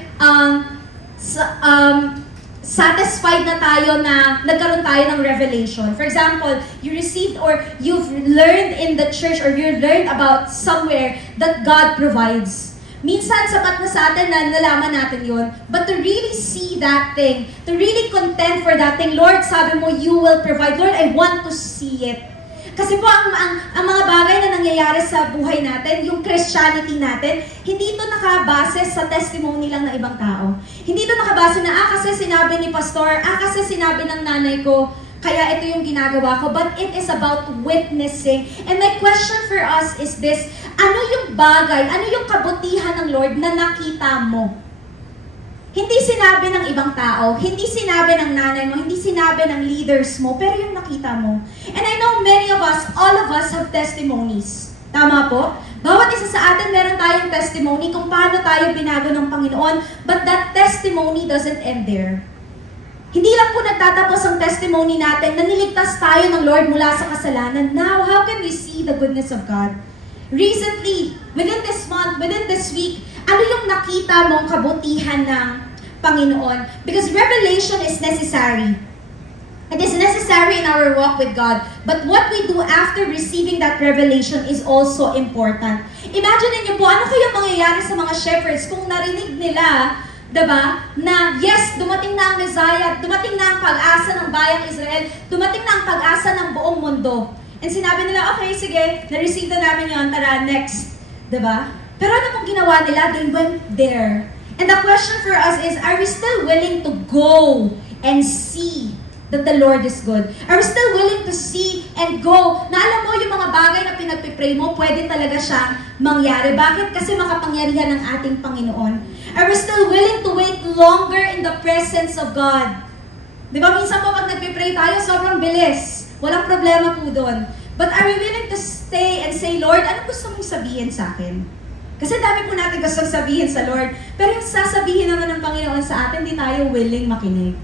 satisfied na tayo na nagkaroon tayo ng revelation. For example, you received or you've learned in the church or you learned about somewhere that God provides. Minsan, sapat na sa atin na nalaman natin yun. But to really see that thing, to really contend for that thing, Lord, sabi mo, you will provide. Lord, I want to see it. Kasi po, ang mga bagay na nangyayari sa buhay natin, yung Christianity natin, hindi ito nakabase sa testimony lang ng ibang tao. Hindi ito nakabase na, kasi sinabi ni pastor, kasi sinabi ng nanay ko, kaya ito yung ginagawa ko. But it is about witnessing. And my question for us is this, ano yung bagay, ano yung kabutihan ng Lord na nakita mo? Hindi sinabi ng ibang tao, hindi sinabi ng nanay mo, hindi sinabi ng leaders mo, pero yung nakita mo. And I know many of us, all of us have testimonies. Tama po? Bawat isa sa atin meron tayong testimony kung paano tayo binago ng Panginoon, but that testimony doesn't end there. Hindi lang po nagtatapos ang testimony natin na niligtas tayo ng Lord mula sa kasalanan. Now, how can we see the goodness of God? Recently, within this month, within this week, ano yung nakita mong kabutihan ng Panginoon? Because revelation is necessary. It is necessary in our walk with God. But what we do after receiving that revelation is also important. Imagine niyo po, ano kaya mangyayari sa mga shepherds kung narinig nila, diba, na yes, dumating na ang Messiah, dumating na ang pag-asa ng bayang Israel, dumating na ang pag-asa ng buong mundo. And sinabi nila, okay, sige, na-receive na namin yun, tara, next. Diba? Pero ano pong ginawa nila? They went there. And the question for us is, are we still willing to go and see that the Lord is good? Are we still willing to see and go? Na alam mo, yung mga bagay na pinagpipray mo, pwede talaga siyang mangyari. Bakit? Kasi makapangyarihan ng ating Panginoon. Are we still willing to wait longer in the presence of God? Di ba, minsan po pag nagpipray tayo, sobrang bilis. Walang problema po doon. But are we willing to stay and say, Lord, ano gusto mong sabihin sa akin? Kasi dami po natin gustong sabihin sa Lord. Pero yung sasabihin naman ng Panginoon sa atin, hindi tayo willing makinig.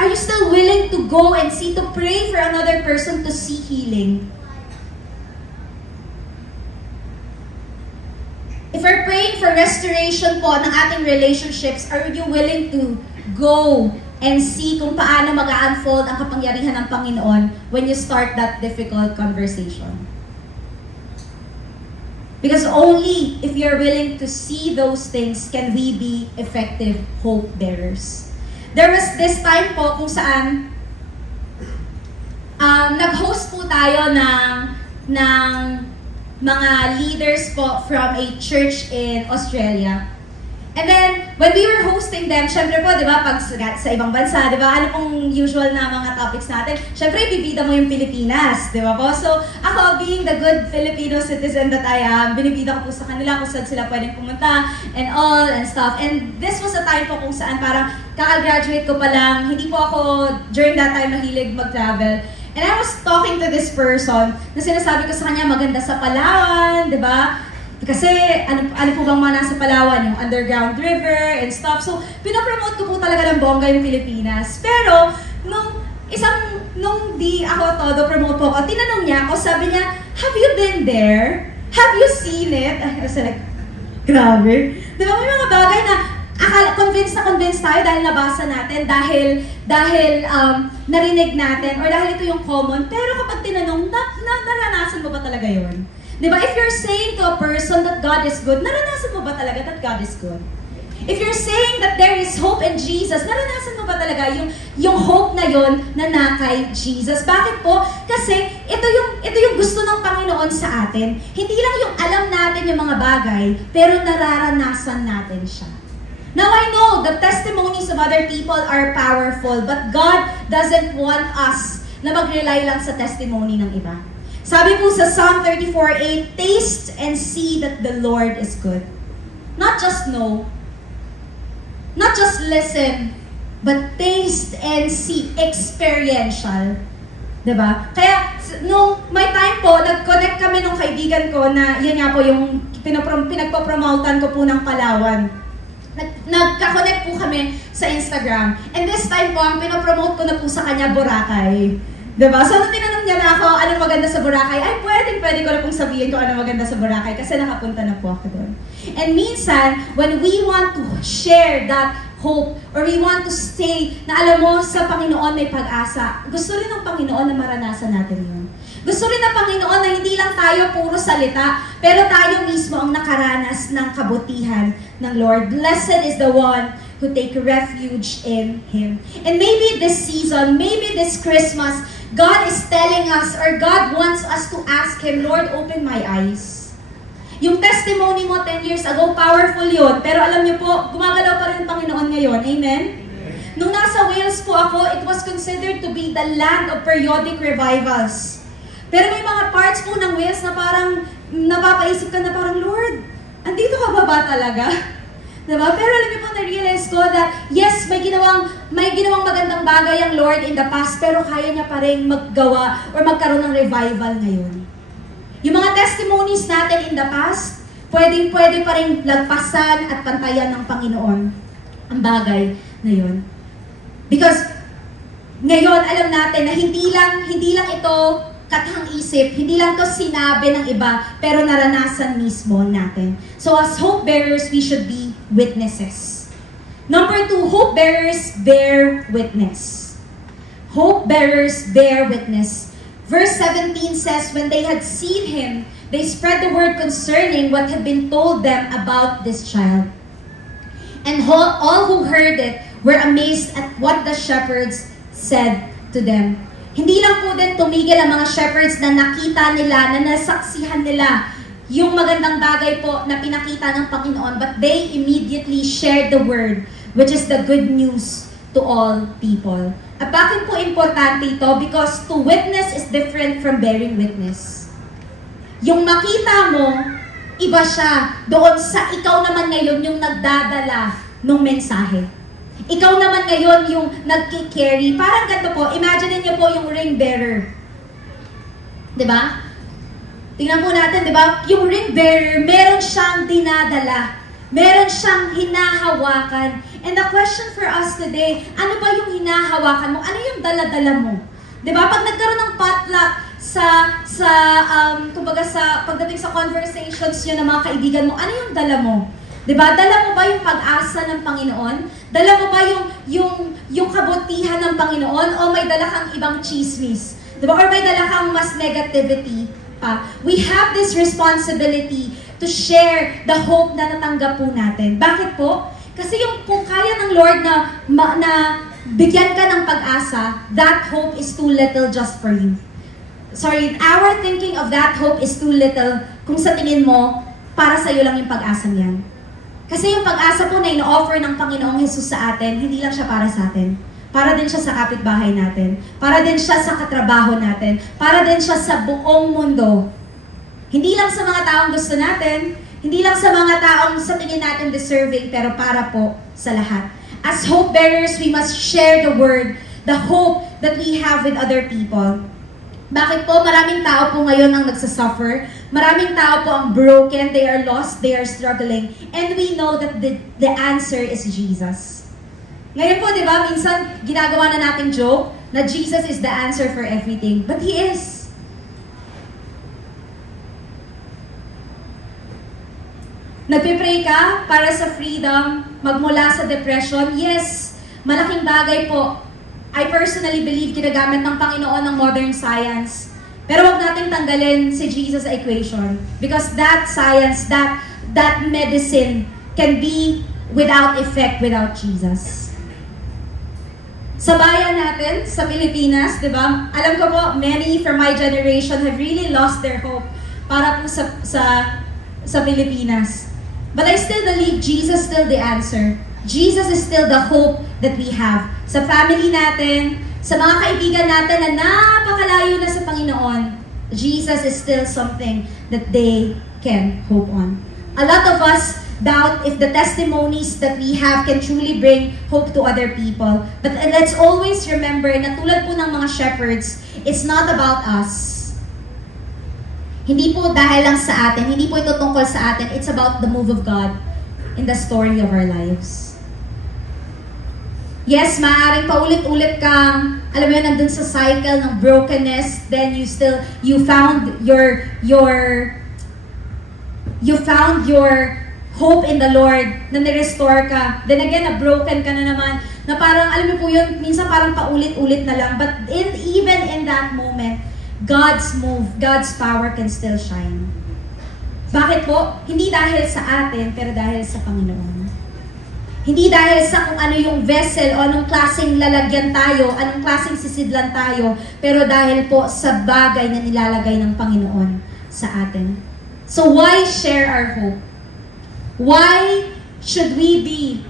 Are you still willing to go and see, to pray for another person to see healing? If we're praying for restoration po ng ating relationships, are you willing to go and see kung paano mag-unfold ang kapangyarihan ng Panginoon when you start that difficult conversation? Because only if you're willing to see those things can we be effective hope bearers. There was this time po kung saan nag-host po tayo ng mga leaders po from a church in Australia. And then, when we were hosting them, syempre po, di ba, pag sa ibang bansa, di ba, ano pong usual na mga topics natin? Syempre, bibida mo yung Pilipinas, di ba po? So, ako, being the good Filipino citizen that I am, binibida ko po sa kanila kung saan sila pwedeng pumunta, and all, and stuff. And this was a time po kung saan parang kaka-graduate ko pa lang, hindi po ako, during that time, nahilig mag-travel. And I was talking to this person, na sinasabi ko sa kanya, maganda sa Palawan, di ba? Kasi, ano po bang mga nasa Palawan, yung underground river and stuff. So, pinopromote ko po talaga ng bongga yung Pilipinas. Pero, nung di ako todo promote po ako, tinanong niya ako, sabi niya, have you been there? Have you seen it? I was like, Grabe. Di ba may mga bagay na convinced tayo dahil nabasa natin, dahil narinig natin, or dahil ito yung common, pero kapag tinanong, naranasan mo ba talaga yun? Di ba? If you're saying to a person that God is good, naranasan mo ba talaga that God is good? If you're saying that there is hope in Jesus, naranasan mo ba talaga yung hope na yon na nakay Jesus? Bakit po? Kasi ito yung gusto ng Panginoon sa atin. Hindi lang yung alam natin yung mga bagay, pero nararanasan natin siya. Now I know the testimonies of other people are powerful, but God doesn't want us na mag-rely lang sa testimony ng iba. Sabi po sa Psalm 34:8, taste and see that the Lord is good. Not just know, not just listen, but taste and see, experiential. Diba? Kaya, nung may time po, nag-connect kami nung kaibigan ko na, yun nga po yung pinagpapromotan ko po ng Palawan. Nagka-connect po kami sa Instagram. And this time po, ang pinopromote ko na po sa kanya, Boracay. Diba? So, nung tinanong niya na ako, anong maganda sa Boracay, ay pwede ko na pong sabihin ko anong maganda sa Boracay kasi nakapunta na po ako doon. And minsan, when we want to share that hope, or we want to stay, na alam mo, sa Panginoon may pag-asa, gusto rin ng Panginoon na maranasan natin yun. Gusto rin ng Panginoon na hindi lang tayo puro salita, pero tayo mismo ang nakaranas ng kabutihan ng Lord. Blessed is the one who take refuge in Him. And maybe this season, maybe this Christmas, God is telling us, or God wants us to ask Him, Lord, open my eyes. Yung testimony mo 10 years ago, powerful yun. Pero alam niyo po, gumagalaw pa rin ang Panginoon ngayon. Amen? Nung nasa Wales po ako, it was considered to be the land of periodic revivals. Pero may mga parts po ng Wales na parang napapaisip ka na parang, Lord, andito ka ba talaga? Diba? Pero alam niyo po, na-realize ko that, yes, may ginawang magandang bagay ang Lord in the past, pero kaya niya pa rin maggawa or magkaroon ng revival ngayon. Yung mga testimonies natin in the past, pwede pa rin lagpasan at pantayan ng Panginoon ang bagay na yun. Because ngayon, alam natin na hindi lang ito katang isip, hindi lang to sinabi ng iba, pero naranasan mismo natin. So as hope bearers, we should be witnesses. Number 2, hope bearers bear witness. Hope bearers bear witness. Verse 17 says, when they had seen Him, they spread the word concerning what had been told them about this child. And all who heard it were amazed at what the shepherds said to them. Hindi lang po din tumigil ang mga shepherds na nakita nila, na nasaksihan nila yung magandang bagay po na pinakita ng Panginoon, but they immediately shared the word, which is the good news to all people. At bakit po importante ito? Because to witness is different from bearing witness. Yung makita mo, iba siya doon sa ikaw naman ngayon yung nagdadala ng mensahe. Ikaw naman ngayon yung nagki-carry. Parang ganito po, imagine niyo po yung ring bearer. Diba? Tingnan po natin, diba? Yung ring bearer, meron siyang dinadala. Meron siyang hinahawakan. And the question for us today, ano ba yung hinahawakan mo? Ano yung dala-dala mo? Diba? Pag nagkaroon ng potluck kumbaga pagdating sa conversations yun ng mga kaibigan mo, ano yung dala mo? Diba? Dala mo ba yung pag-asa ng Panginoon? Dala mo ba yung kabutihan ng Panginoon? O may dala kang ibang chismis? Diba? Or may dala kang mas negativity pa? We have this responsibility to share the hope na natanggap po natin. Bakit po? Kasi kung kaya ng Lord na bigyan ka ng pag-asa, that hope is too little just for you. Sorry, our thinking of that hope is too little kung sa tingin mo, para sa'yo lang yung pag-asa niyan. Kasi yung pag-asa po na ino-offer ng Panginoong Jesus sa atin, hindi lang siya para sa atin. Para din siya sa kapitbahay natin. Para din siya sa katrabaho natin. Para din siya sa buong mundo. Hindi lang sa mga taong gusto natin, hindi lang sa mga taong sa tingin natin deserving, pero para po sa lahat. As hope bearers, we must share the word, the hope that we have with other people. Bakit po? Maraming tao po ngayon ang nagsasuffer. Maraming tao po ang broken, they are lost, they are struggling. And we know that the answer is Jesus. Ngayon po, di ba, minsan ginagawa na nating joke na Jesus is the answer for everything. But He is. Nagpipray ka para sa freedom, magmula sa depression? Yes, malaking bagay po. I personally believe ginagamit ng Panginoon ng modern science. Pero wag nating tanggalin si Jesus sa equation. Because that science, that medicine can be without effect without Jesus. Sa bayan natin, sa Pilipinas, di ba? Alam ko po, many from my generation have really lost their hope para po sa Pilipinas. But I still believe Jesus is still the answer. Jesus is still the hope that we have. Sa family natin, sa mga kaibigan natin na napakalayo na sa Panginoon, Jesus is still something that they can hope on. A lot of us doubt if the testimonies that we have can truly bring hope to other people. But let's always remember na tulad po ng mga shepherds, it's not about us. Hindi po dahil lang sa atin, hindi po ito tungkol sa atin, it's about the move of God in the story of our lives. Yes, maaaring paulit-ulit kang, alam mo yun, nandun sa cycle ng brokenness, then you found your hope in the Lord, na nirestore ka. Then again, na-broken ka na naman, na parang, alam mo po yun, minsan parang paulit-ulit na lang. But even in that moment, God's move, God's power can still shine. Bakit po? Hindi dahil sa atin, pero dahil sa Panginoon. Hindi dahil sa kung ano yung vessel o anong klaseng lalagyan tayo, anong klaseng sisidlan tayo, pero dahil po sa bagay na nilalagay ng Panginoon sa atin. So why share our hope? Why should we be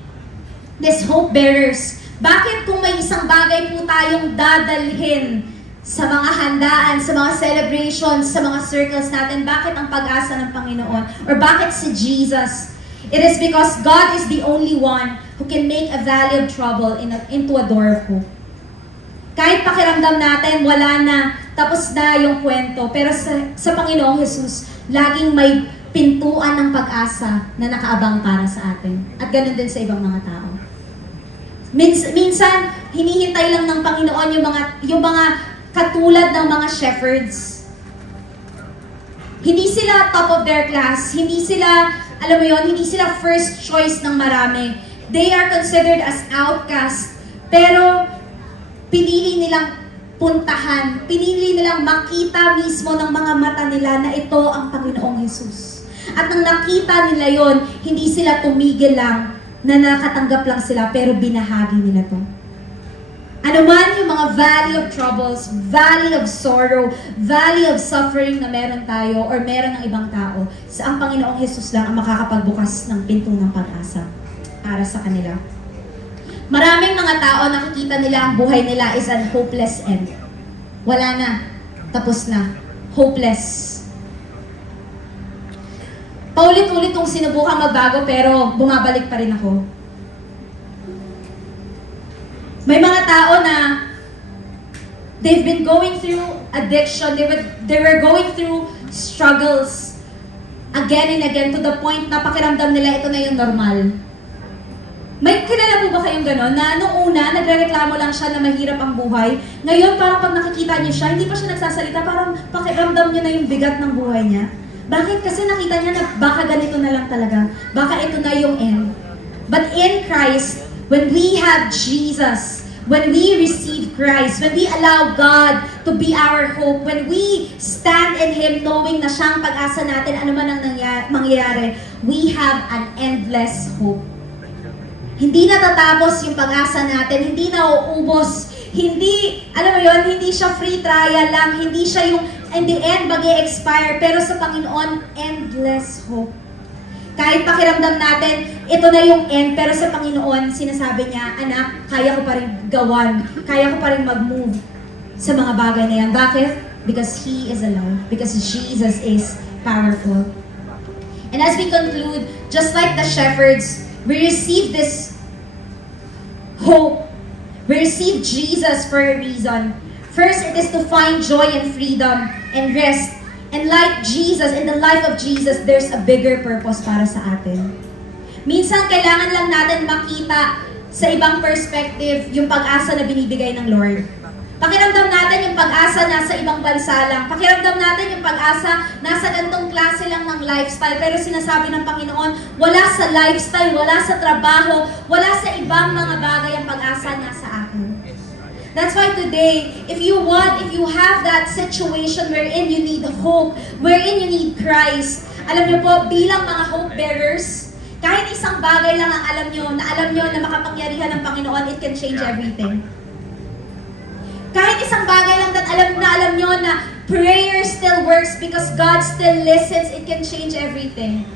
these hope bearers? Bakit kung may isang bagay po tayong dadalhin sa mga handaan, sa mga celebrations, sa mga circles natin, bakit ang pag-asa ng Panginoon? Or bakit si Jesus? It is because God is the only one who can make a valley of trouble into a door of hope. Kahit pakiramdam natin, wala na, tapos na yung kwento, pero sa Panginoong Jesus, laging may pintuan ng pag-asa na nakaabang para sa atin. At ganun din sa ibang mga tao. Minsan, hinihintay lang ng Panginoon yung mga katulad ng mga shepherds. Hindi sila top of their class, hindi sila, alam mo yon, hindi sila first choice ng marami. They are considered as outcast, pero pinili nilang puntahan, pinili nilang makita mismo ng mga mata nila na ito ang Panginoong Jesus. At nang nakita nila yon, hindi sila tumigil lang na nakatanggap lang sila, pero binahagi nila to. Ano man yung mga valley of troubles, valley of sorrow, valley of suffering na meron tayo or meron ng ibang tao, sa ang Panginoong Jesus lang ang makakapagbukas ng pinto ng pag-asa para sa kanila. Maraming mga tao nakikita nila ang buhay nila is an hopeless end. Wala na. Tapos na. Hopeless. Paulit-ulit kong sinubukan magbago pero bumabalik pa rin ako. May mga tao na they've been going through addiction, they were going through struggles again and again to the point na pakiramdam nila ito na yung normal. May kilala po ba kayong gano'n na nung una, nagrereklamo lang siya na mahirap ang buhay. Ngayon, parang pag nakikita niyo siya, hindi pa siya nagsasalita, parang pakiramdam niya na yung bigat ng buhay niya. Bakit? Kasi nakita niya na baka ganito na lang talaga. Baka ito na yung end. But in Christ, when we have Jesus, when we receive Christ, when we allow God to be our hope, when we stand in Him knowing na siyang pag-asa natin, ano man ang mangyayari, we have an endless hope. Hindi natatapos yung pag-asa natin, hindi nauubos, hindi, alam mo yun, hindi siya free trial lang, hindi siya yung in the end mag-e-expire, pero sa Panginoon, endless hope. Kahit pakiramdam natin, ito na yung end, pero sa Panginoon, sinasabi niya, anak, kaya ko pa rin gawan, kaya ko pa rin mag-move sa mga bagay na yan. Bakit? Because He is alive. Because Jesus is powerful. And as we conclude, just like the shepherds, we receive this hope. We receive Jesus for a reason. First, it is to find joy and freedom and rest. And like Jesus, in the life of Jesus, there's a bigger purpose para sa atin. Minsan, kailangan lang natin makita sa ibang perspective yung pag-asa na binibigay ng Lord. Pakiramdam natin yung pag-asa nasa ibang bansa lang. Pakiramdam natin yung pag-asa nasa gantong klase lang ng lifestyle. Pero sinasabi ng Panginoon, wala sa lifestyle, wala sa trabaho, wala sa ibang mga bagay ang pag-asa nasa akin. That's why today, if you have that situation wherein you need hope, wherein you need Christ, alam niyo po, bilang mga hope bearers, kahit isang bagay lang ang alam niyo na makapangyarihan ng Panginoon, it can change everything. Kahit isang bagay lang alam nyo na prayer still works because God still listens, it can change everything.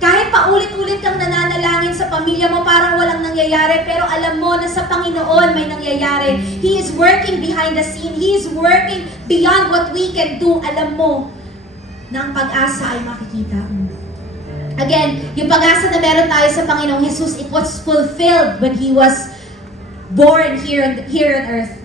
Kahit paulit-ulit kang nananalangin sa pamilya mo, parang walang nangyayari, pero alam mo na sa Panginoon may nangyayari. He is working behind the scene. He is working beyond what we can do. Alam mo na ang pag-asa ay makikita. Again, yung pag-asa na meron tayo sa Panginoong Jesus, it was fulfilled when He was born here on earth.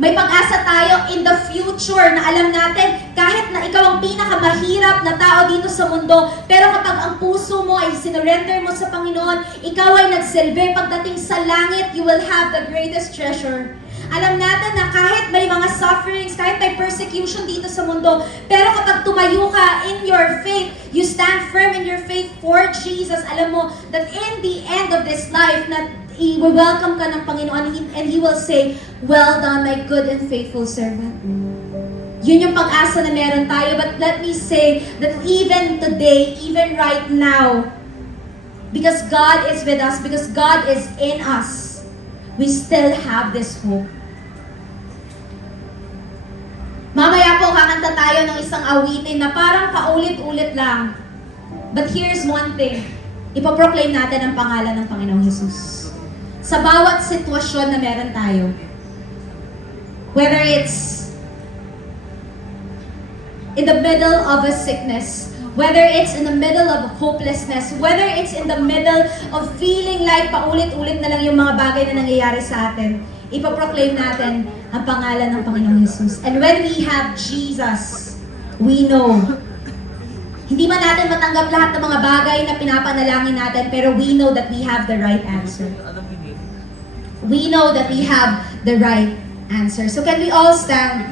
May pag-asa tayo in the future na alam natin, kahit na ikaw ang pinakamahirap na tao dito sa mundo, pero kapag ang puso mo ay sinurrender mo sa Panginoon, ikaw ay nagsilbi, pagdating sa langit, you will have the greatest treasure. Alam natin na kahit may mga sufferings, kahit may persecution dito sa mundo, pero kapag tumayo ka in your faith, you stand firm in your faith for Jesus, alam mo that in the end of this life, na i-welcome ka ng Panginoon and He will say, "Well done, my good and faithful servant." Yun yung pag-asa na meron tayo. But let me say that even today, even right now, because God is with us, because God is in us, we still have this hope. Mamaya po, kakanta tayo ng isang awitin na parang paulit-ulit lang. But here's one thing. Ipoproclaim natin ang pangalan ng Panginoong Jesus. Sa bawat sitwasyon na meron tayo, whether it's in the middle of a sickness, whether it's in the middle of hopelessness, whether it's in the middle of feeling like paulit-ulit na lang yung mga bagay na nangyayari sa atin, ipoproclaim natin ang pangalan ng Panginoong Jesus. And when we have Jesus, we know, hindi man natin matanggap lahat ng mga bagay na pinapanalangin natin, pero we know that we have the right answer. We know that we have the right answer. So can we all stand?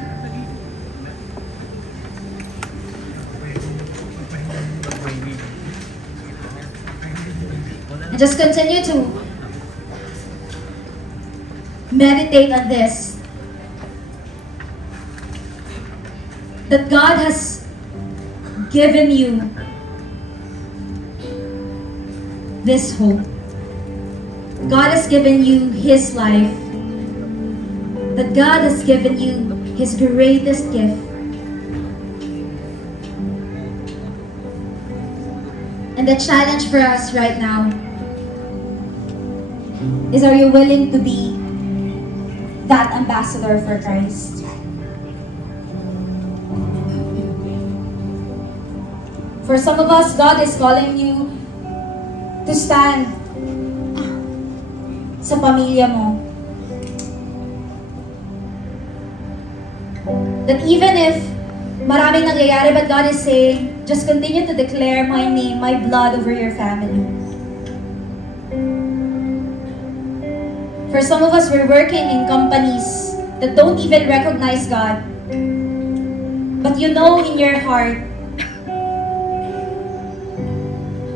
And just continue to meditate on this. That God has given you this hope. God has given you His life. That God has given you His greatest gift. And the challenge for us right now is, are you willing to be that ambassador for Christ? For some of us, God is calling you to stand sa pamilya mo. That even if maraming nangyayari, but God is saying, just continue to declare my name, my blood over your family. For some of us, we're working in companies that don't even recognize God. But you know in your heart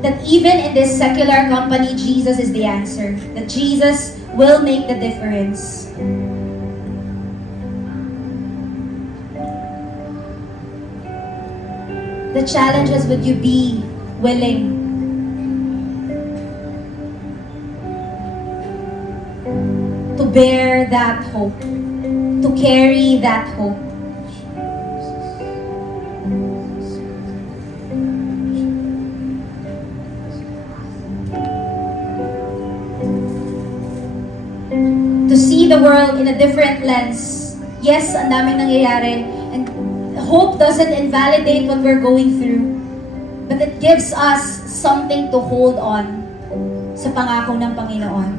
that even in this secular company, Jesus is the answer. That Jesus will make the difference. The challenge is, would you be willing to bear that hope, to carry that hope? To see the world in a different lens. Yes, ang daming nangyayari. And hope doesn't invalidate what we're going through. But it gives us something to hold on sa pangako ng Panginoon.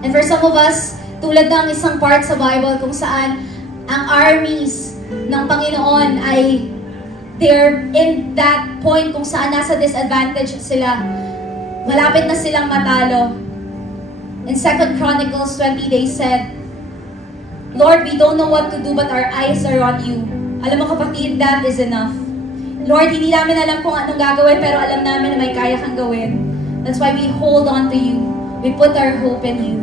And for some of us, tulad ng isang part sa Bible kung saan ang armies ng Panginoon ay they're in that point kung saan nasa disadvantage sila. Malapit na silang matalo. In 2 Chronicles 20, they said, Lord, we don't know what to do, but our eyes are on you. Alam mo kapatid, that is enough. Lord, hindi namin alam kung anong gagawin, pero alam namin na may kaya kang gawin. That's why we hold on to you. We put our hope in you.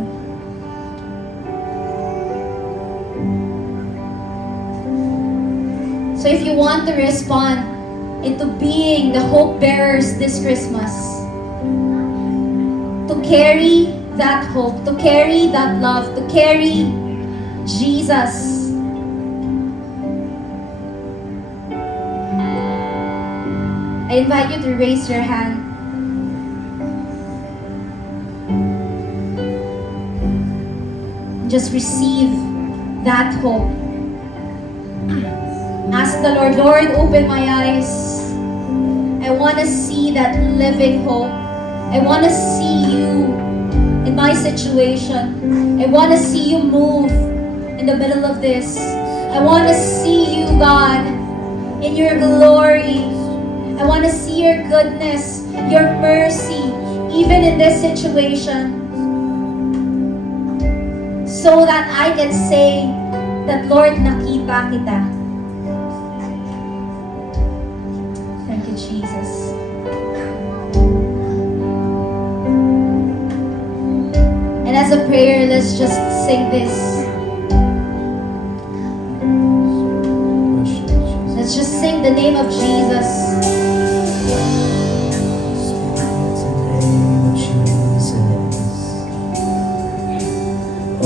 So if you want to respond into being the hope bearers this Christmas, to carry that hope, to carry that love, to carry Jesus, I invite you to raise your hand. Just receive that hope. Ask the Lord, Lord, open my eyes. I want to see that living hope. I want to see you in my situation. I want to see you move in the middle of this. I want to see you, God, in your glory. I want to see your goodness, your mercy, even in this situation, so that I can say that, Lord, nakita kita. Thank you, Jesus. And as a prayer, let's just sing this. Let's just sing the name of Jesus.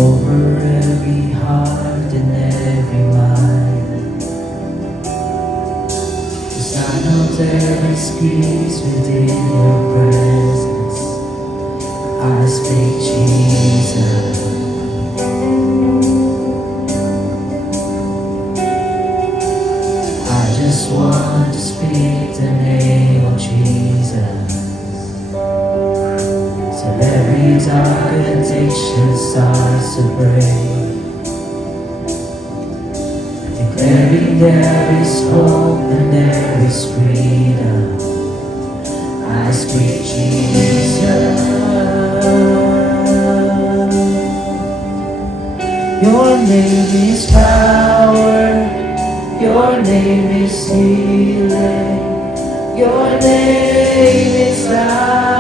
Over every heart and every mind, cause I know there is peace within your presence. I speak Jesus. I just want to speak the name of Jesus. Every dark addiction starts to break, declaring there is hope and there is freedom. I speak Jesus. Your name is power, your name is healing, your name is life.